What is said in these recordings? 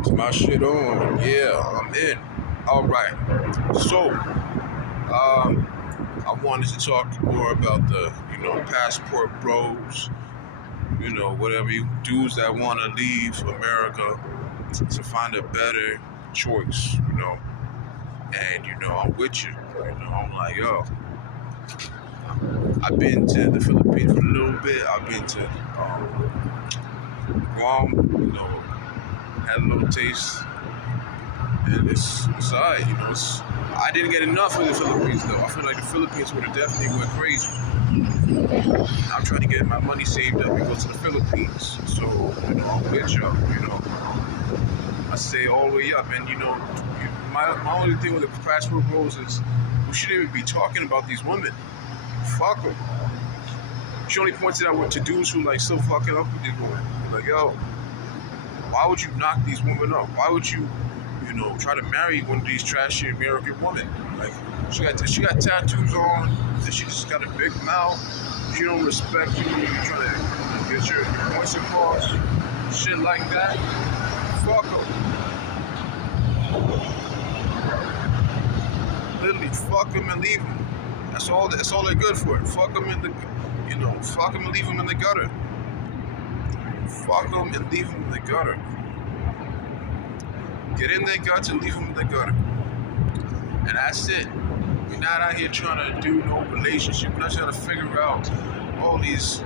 Is my shit on? Yeah, I'm in. All right. So, I wanted to talk more about the, passport bros, whatever you dudes that want to leave America to find a better choice, And, I'm with you. I'm like, yo, I've been to the Philippines for a little bit. I've been to Guam, had a little taste. And it's alright, I didn't get enough of the Philippines though. I feel like the Philippines would have definitely went crazy. I'm trying to get my money saved up and go to the Philippines. So, I'm with y'all, I stay all the way up. And, my only thing with the passport rules is we shouldn't even be talking about these women. Fuck them. She only pointed out what to dudes who like still fucking up with these women. Like, yo, why would you knock these women up? Why would you, try to marry one of these trashy American women? Like, she got tattoos on, and she just got a big mouth. She don't respect you. You're trying to get your points across, shit like that. Fuck them. Literally, fuck them and leave them. That's all they're good for. Fuck them in the, fuck them and leave them in the gutter. Fuck them and leave them in the gutter. Get in their guts and leave them in the gutter. And that's it. We're not out here trying to do no relationship. We're not trying to figure out all these,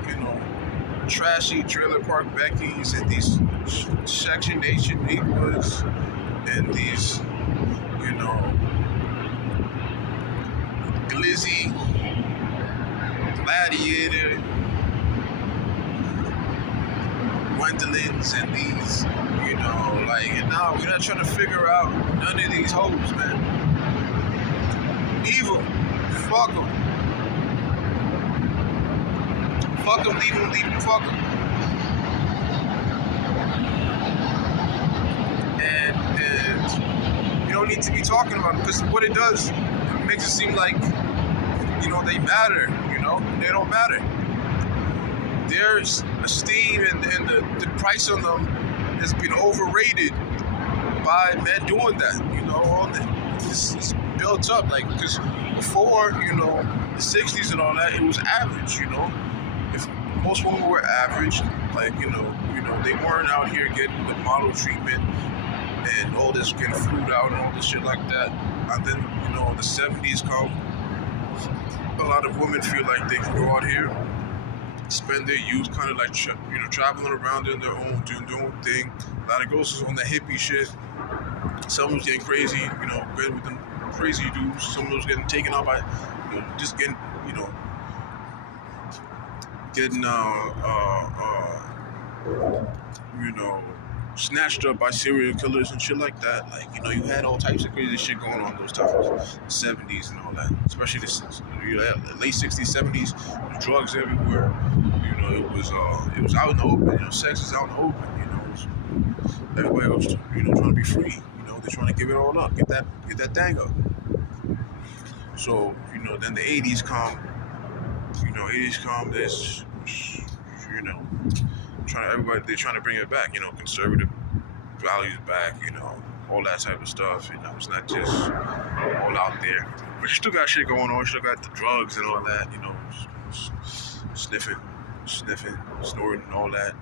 trashy trailer park Beckys and these Section 8 Shaniquas and these, Glizzy, Gladiator, Gwendolyn's and these, we're not trying to figure out none of these hoes, man. Evil. Fuck them. Fuck them, leave them, fuck them. And you don't need to be talking about them because what it does, it makes it seem like, they matter, they don't matter. There's esteem and the price on them has been overrated by men doing that, all it's built up, like, because before, the 60s and all that, it was average, if most women were average, like, they weren't out here getting the model treatment and all this getting flued out and all this shit like that. And then, the 70s come, a lot of women feel like they can go out here, spend their youth kind of like, traveling around in their own, doing their own thing. A lot of girls is on the hippie shit. Some was getting crazy, getting with them crazy dudes. Some was getting taken out by, just getting, snatched up by serial killers and shit like that. Like, you had all types of crazy shit going on those times, the 70s and all that. Especially the late 60s, 70s, drugs everywhere. It was out in the open. Sex is out in the open. Everybody was, trying to be free. They're trying to give it all up, get that thing up. So, then the 80s come. 80s come. There's, they're trying to bring it back. Conservative values back. All that type of stuff. It's not just all out there. But you still got shit going on. You still got the drugs and all that. Sniffing, snorting, and all that.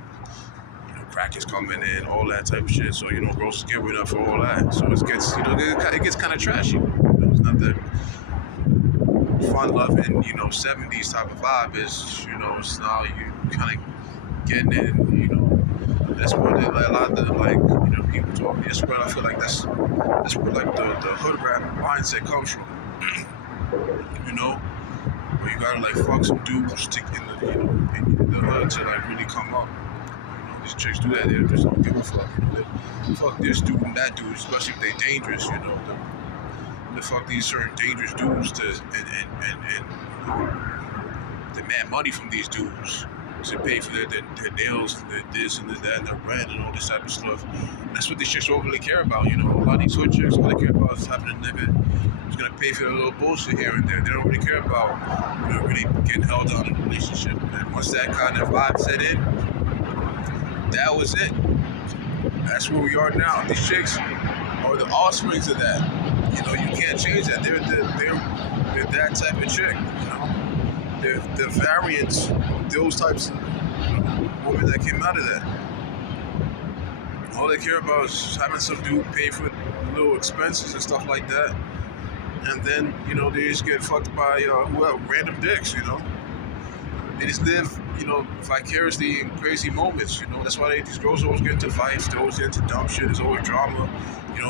Crack is coming in, all that type of shit. So, girls is giving up for all that. So it gets kind of trashy. It's not that fun loving, 70s type of vibe. It's, it's now you kind of getting it, that's where a lot of the, people talk. That's where I feel like that's where like the hood rap mindset comes from. Where you gotta like fuck some dudes to in the hood to like really come up. These chicks do that. They just don't give a fuck. They fuck this dude and that dude, especially if they dangerous. They fuck these certain dangerous dudes and demand money from these dudes to pay for their nails and their this and that and their rent and all this type of stuff. And that's what these chicks don't really care about. A lot of these hood chicks, all they care about is having a nigga who's gonna pay for their little bullshit here and there. They don't really care about really getting held down in a relationship. And once that kind of vibe set in, that was it. That's where we are now. These chicks are the offsprings of that. You know, you can't change that. They're that type of chick. You know, they're variants of those types of women that came out of that. All they care about is having some dude pay for little expenses and stuff like that, and then they just get fucked by whoever, random dicks. They just live vicariously in crazy moments. That's why these girls always get into fights. They always get into dumb shit. There's always drama.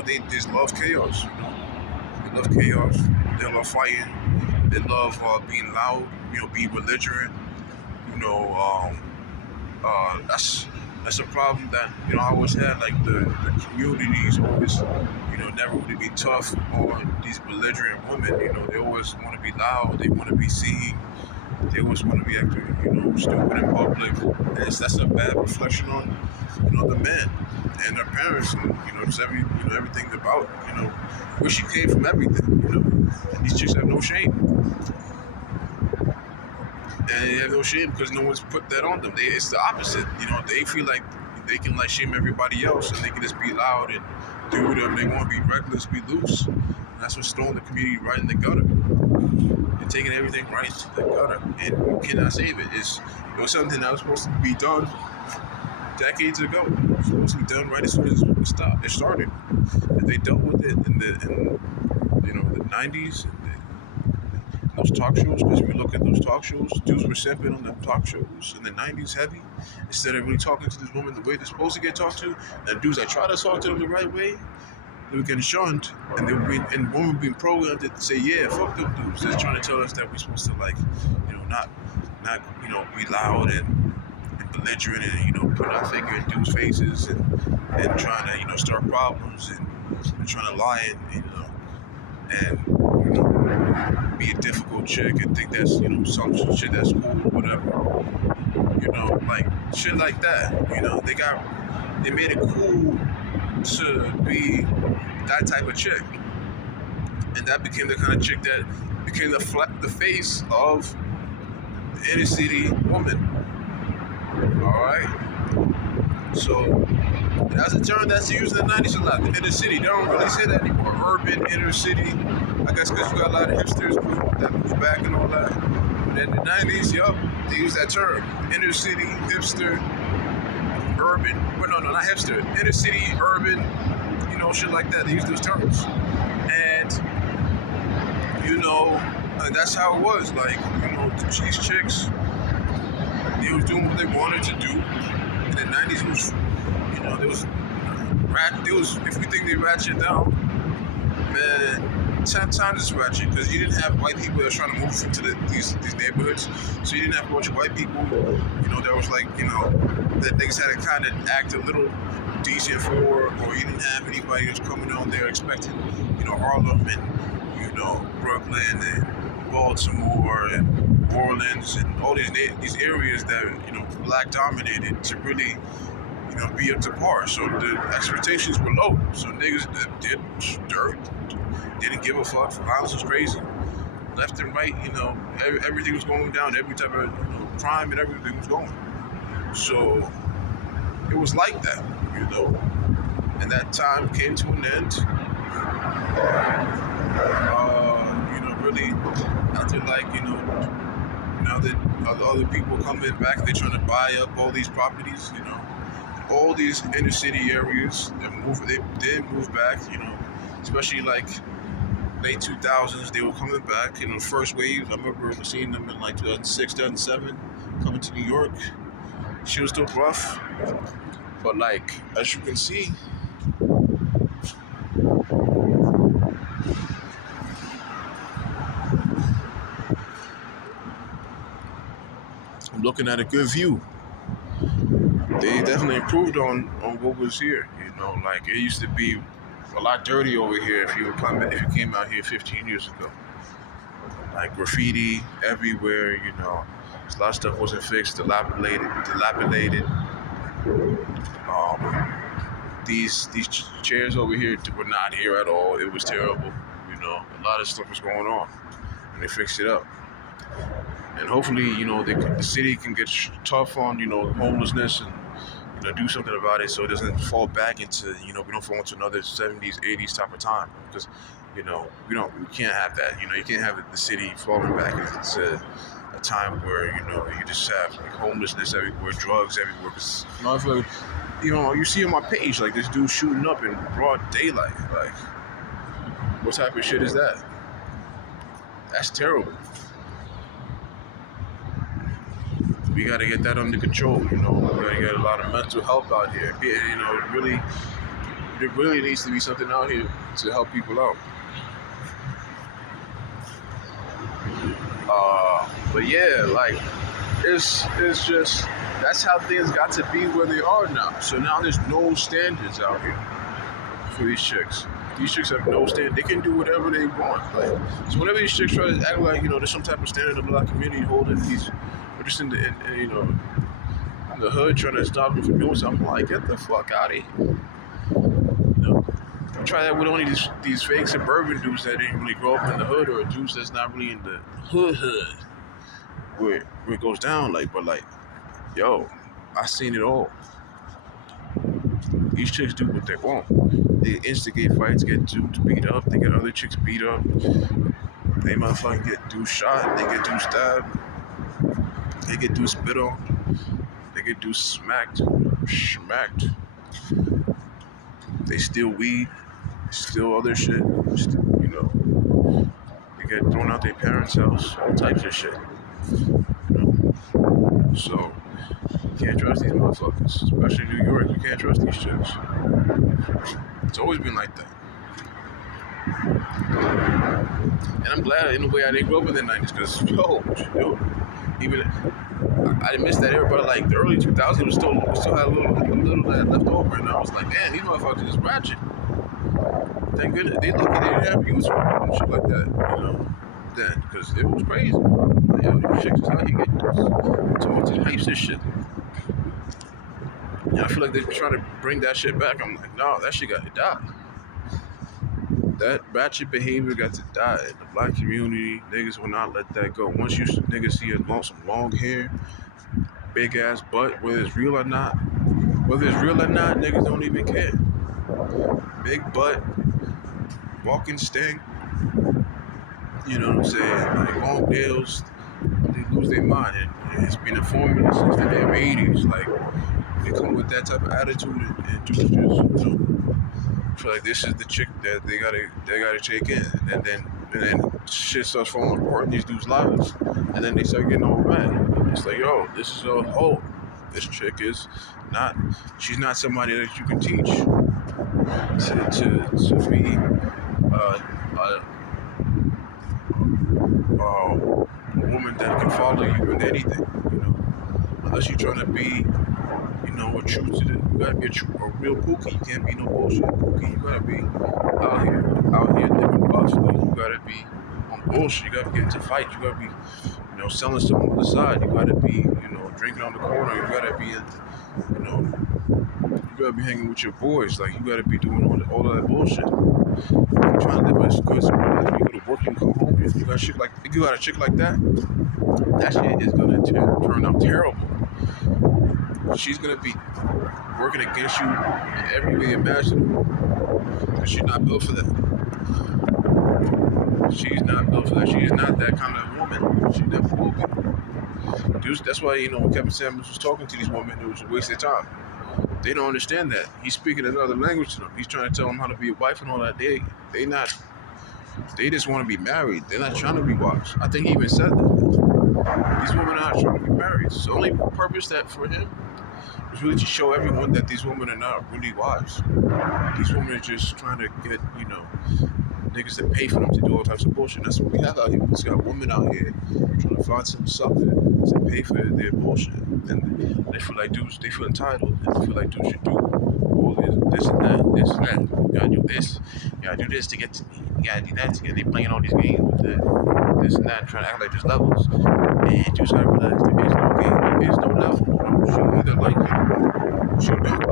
They just love chaos. They love chaos. They love fighting. They love being loud. Being belligerent. That's a problem that I always had. Like the communities always never really be tough on these belligerent women. They always want to be loud. They want to be seen. They always want to be acting stupid in public. And that's a bad reflection on the men and their parents and just everything about where she came from, everything. And these chicks have no shame. And they have no shame because no one's put that on them. It's the opposite. They feel like they can shame everybody else, and they can just be loud and do whatever they want, be reckless, be loose. And that's what's throwing the community right in the gutter. They're taking everything right to the gutter, and you cannot save it. It was something that was supposed to be done decades ago. It was supposed to be done right as soon as it started. And they dealt with it in the 90s. Those talk shows, because we look at those talk shows, dudes were simping on the talk shows in the 90s heavy, instead of really talking to this woman the way they're supposed to get talked to. And dudes that try to talk to them the right way, they were getting shunned, and women being programmed to say, yeah, fuck them dudes that's trying to tell us that we're supposed to not be loud and belligerent and put our finger in dudes' faces and trying to start problems and trying to lie and be a difficult chick and think that's some shit that's cool, whatever. Like shit like that. They made it cool to be that type of chick, and that became the kind of chick that became the face of the inner city woman. All right. So that's a term that's used in the 90s a lot. The inner city. They don't really say that anymore. Urban, inner city. I guess because you got a lot of hipsters that move back and all that. But in the 90s, they use that term. Inner city, hipster, urban. Well, no, not hipster. Inner city, urban, shit like that. They use those terms. And, that's how it was. Like, these chicks, they was doing what they wanted to do. In the 90s, it was, if we think they ratchet down, man, 10 times as ratchet, because you didn't have white people that were trying to move into these neighborhoods. So you didn't have a bunch of white people, that was like, that niggas had to kind of act a little decent for, or you didn't have anybody that's coming on there expecting, Harlem and, Brooklyn and Baltimore and New Orleans and all these areas that, black dominated to really, be up to par. So the expectations were low. So niggas that did dirt, didn't give a fuck. Violence was crazy. Left and right, everything was going down. Every type of crime and everything was going. So it was like that, And that time came to an end. Really after now that other people coming back, they're trying to buy up all these properties, all these inner city areas. They did move back, especially like late 2000s. They were coming back, the first wave. I remember seeing them in 2006, 2007, coming to New York. She was still rough, but as you can see, I'm looking at a good view. They definitely improved on what was here. It used to be a lot dirty over here if you came out here 15 years ago. Like graffiti everywhere, a lot of stuff wasn't fixed, dilapidated. These chairs over here were not here at all. It was terrible. A lot of stuff was going on, and they fixed it up. And hopefully, the city can get tough on, homelessness and, do something about it so it doesn't fall back into, we don't fall into another 70s, 80s type of time. Because, we can't have that. You can't have the city falling back into a time where, you just have like homelessness everywhere, drugs everywhere. Because, I feel like, you see on my page, like this dude shooting up in broad daylight. Like, what type of shit is that? That's terrible. We got to get that under control. We got to get a lot of mental health out here. There really needs to be something out here to help people out. But yeah, like it's just that's how things got to be where they are now. So now there's no standards out here for these chicks. These chicks have no standard. They can do whatever they want. Like, so whenever these chicks try to act like there's some type of standard in the black community holding these, or just in the hood trying to stop them from doing something, I'm like, get the fuck out of here. Try that with only these fake suburban dudes that didn't really grow up in the hood, or dudes that's not really in the hood where it goes down. Like, but like, yo, I seen it all. These chicks do what they want. They instigate fights, get dudes beat up, they get other chicks beat up. They motherfucking get dudes shot, they get dudes stabbed, they get dudes spit on, they get dudes smacked. They steal weed, steal other shit, they get thrown out their parents' house, all types of shit. So, you can't trust these motherfuckers, especially in New York. You can't trust these chicks. It's always been like that. And I'm glad, in a way, I didn't grow up in the 90s, because, even I didn't miss that era, but like the early 2000s, we still had a little left over, and I was like, man, these motherfuckers is ratchet. Thank goodness. They lucky they didn't have youth and shit like that, then, because it was crazy. Like, yo, these chicks is out here getting to all types of shit. And I feel like they're trying to bring that shit back. I'm like, no, that shit got to die. That ratchet behavior got to die. In the black community, niggas will not let that go. Once you niggas see some long hair, big ass butt, whether it's real or not, niggas don't even care. Big butt, walking stink, you know what I'm saying? Like long nails, they lose their mind. And it's been a formula since the damn 80s. Like, they come with that type of attitude and dudes just, feel like this is the chick that they gotta take in, and then shit starts falling apart in these dudes' lives, and then they start getting all mad. It's like, yo, this is a hoe. This chick she's not somebody that you can teach to be a woman that can follow you in anything, unless you're trying to be, a true to the, you gotta be a real pookie. You can't be no bullshit pookie. You gotta be out here living bucks. Like, you gotta be on bullshit. You gotta get into fights. You gotta be, selling something on the side. You gotta be, drinking on the corner. You gotta be, you gotta be hanging with your boys. Like, you gotta be doing all of that bullshit. You're trying to live as good as life. You go to work, you come home. If you got a chick like that, that shit is gonna turn out terrible. She's gonna be working against you in every way imaginable. Because she's not built for that. She's not built for that. She is not that kind of woman. She never will be. Dudes, that's why, when Kevin Samuels was talking to these women, it was a waste of time. They don't understand that. He's speaking another language to them. He's trying to tell them how to be a wife and all that. They just want to be married. They're not trying to be wives. I think he even said that. These women are not trying to be married. So the only purpose that for him is really to show everyone that these women are not really wives. These women are just trying to get, niggas that pay for them to do all types of bullshit. That's what we have out here. We just got women out here trying to find some sucker to pay for their bullshit. And they feel like dudes, they feel entitled. And they feel like dudes should do all this and that. You gotta do this. You gotta do this to get to me. You gotta do that to get. They playing all these games with that, this and that, trying to act like there's levels. And dudes gotta realize there is no game. There is no level. She either like you, she don't.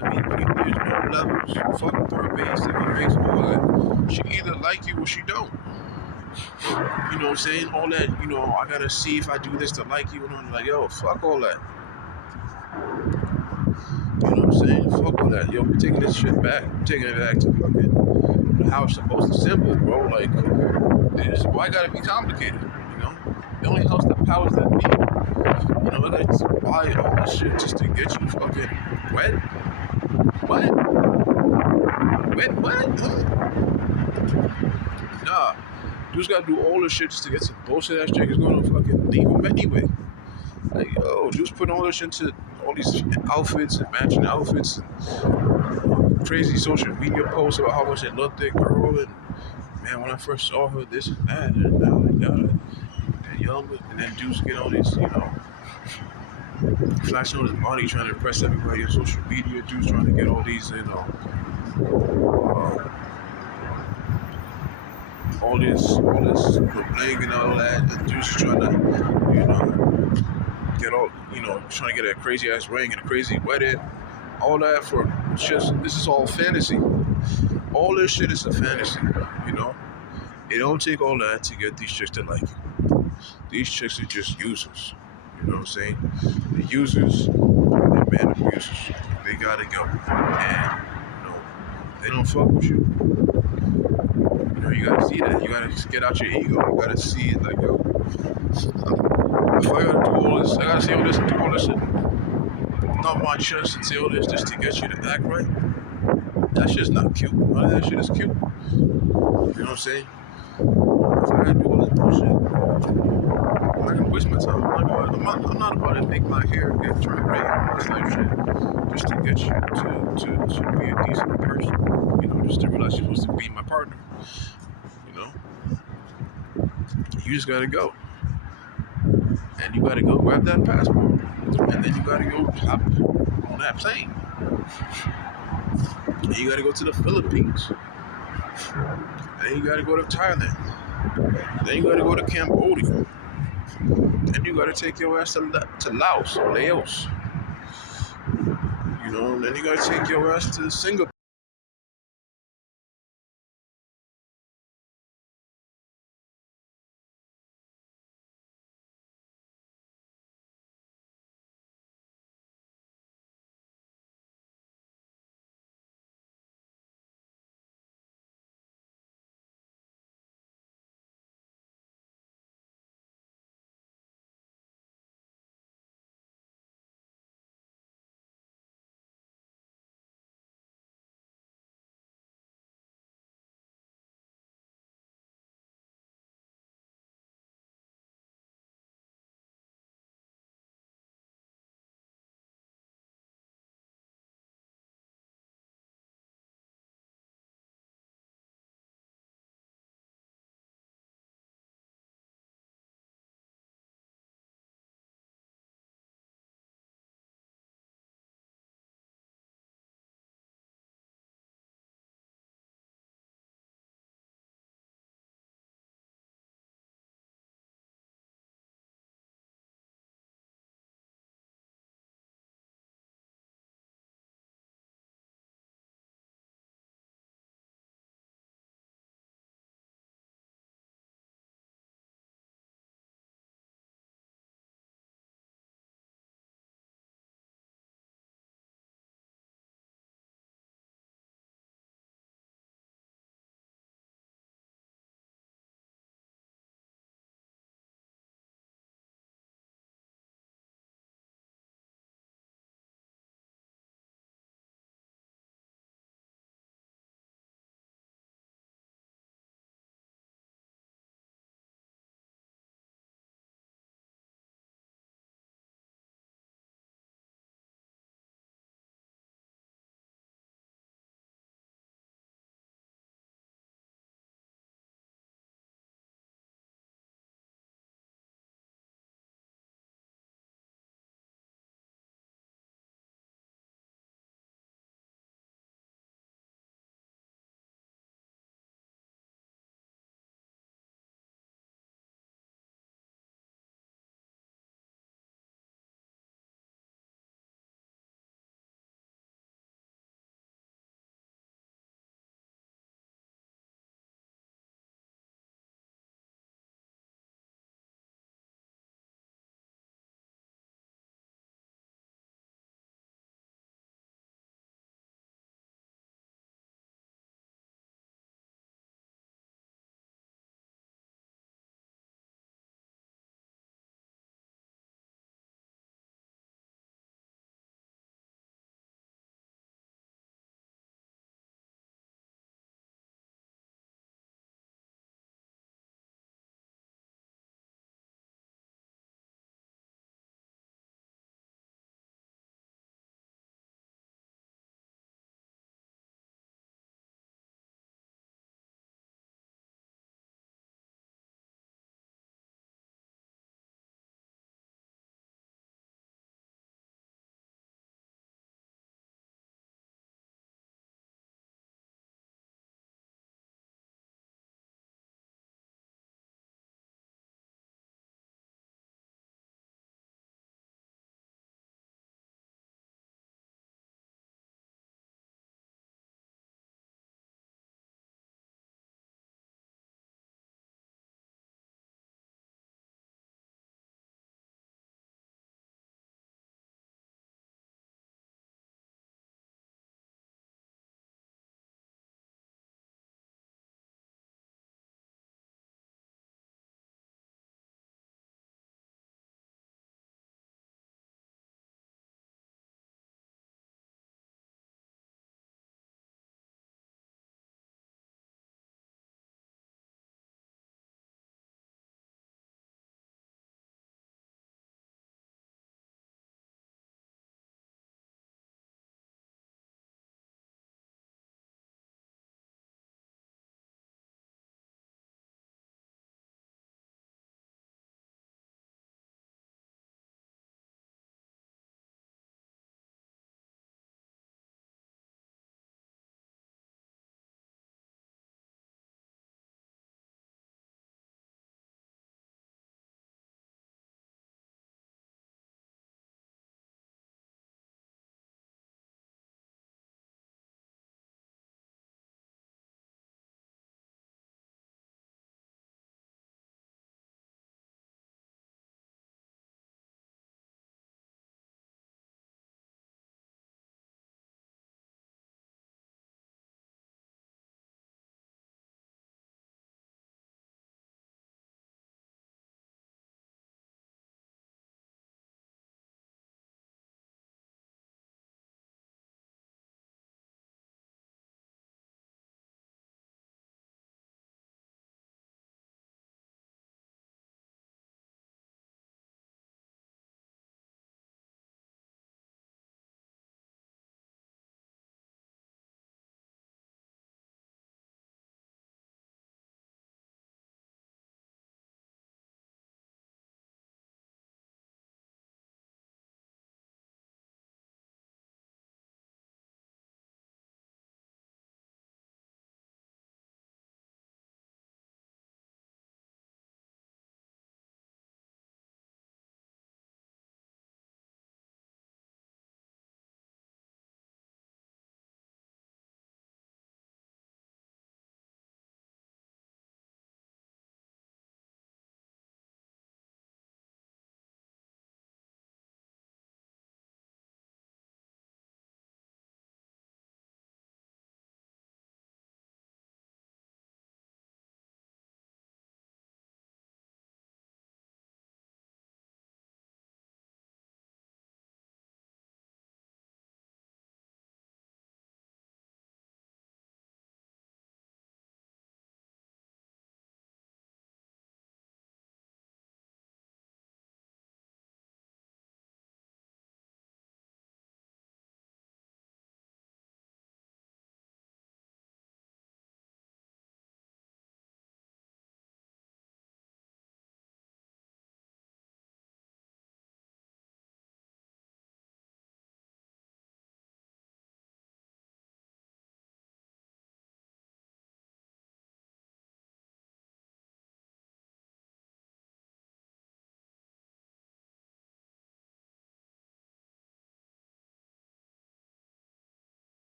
There's no levels. Fuck third base, second base, all that. She either like you or she don't. You know what I'm saying? All that, I gotta see if I do this to like you, and I'm like, yo, fuck all that. You know what I'm saying? Fuck all that. Yo, we're taking this shit back. We're taking it back to fucking how it's supposed to simple, bro. Like, why gotta be complicated? You know? The only house that powers that be. You know, I gotta buy all this shit just to get you fucking wet? What? Wet what? Nah. You just gotta do all this shit just to get some bullshit ass chick is gonna fucking leave him anyway. Like, yo, just put all this shit into all these outfits and matching outfits and crazy social media posts about how much they love their girl and man, when I first saw her, this and that, and now they got it, and young, and then dudes get all these, you know, flashing on his body, trying to impress everybody on social media. Dudes trying to get all these, you know, all this bling and all that. And dudes trying to, you know, get all, you know, trying to get a crazy ass ring and a crazy wedding. All that for just, this is all fantasy. All this shit is a fantasy, you know. It don't take all that to get these chicks to like you. These chicks are just users. You know what I'm saying? The users, the man abusers. They gotta go. And, you know, they don't fuck with you. You know, you gotta see that. You gotta get out your ego. You gotta see it like, yo, if I gotta do all this, I gotta say all this and do all this shit. Not my chest and say all this just to get you to act right. That shit's not cute. None of that shit is cute. You know what I'm saying? If I gotta do all this bullshit, I'm not gonna waste my time. I'm not about to make my hair get turned gray and all this type of shit just to get you to be a decent person. You know, just to realize you're supposed to be my partner. You know? You just gotta go. And you gotta go grab that passport. And then you gotta go hop on that plane. And you gotta go to the Philippines. And then you gotta go to Thailand. Then you gotta go to Cambodia. Then you gotta take your ass to Laos or Laos. You know, then you gotta take your ass to Singapore.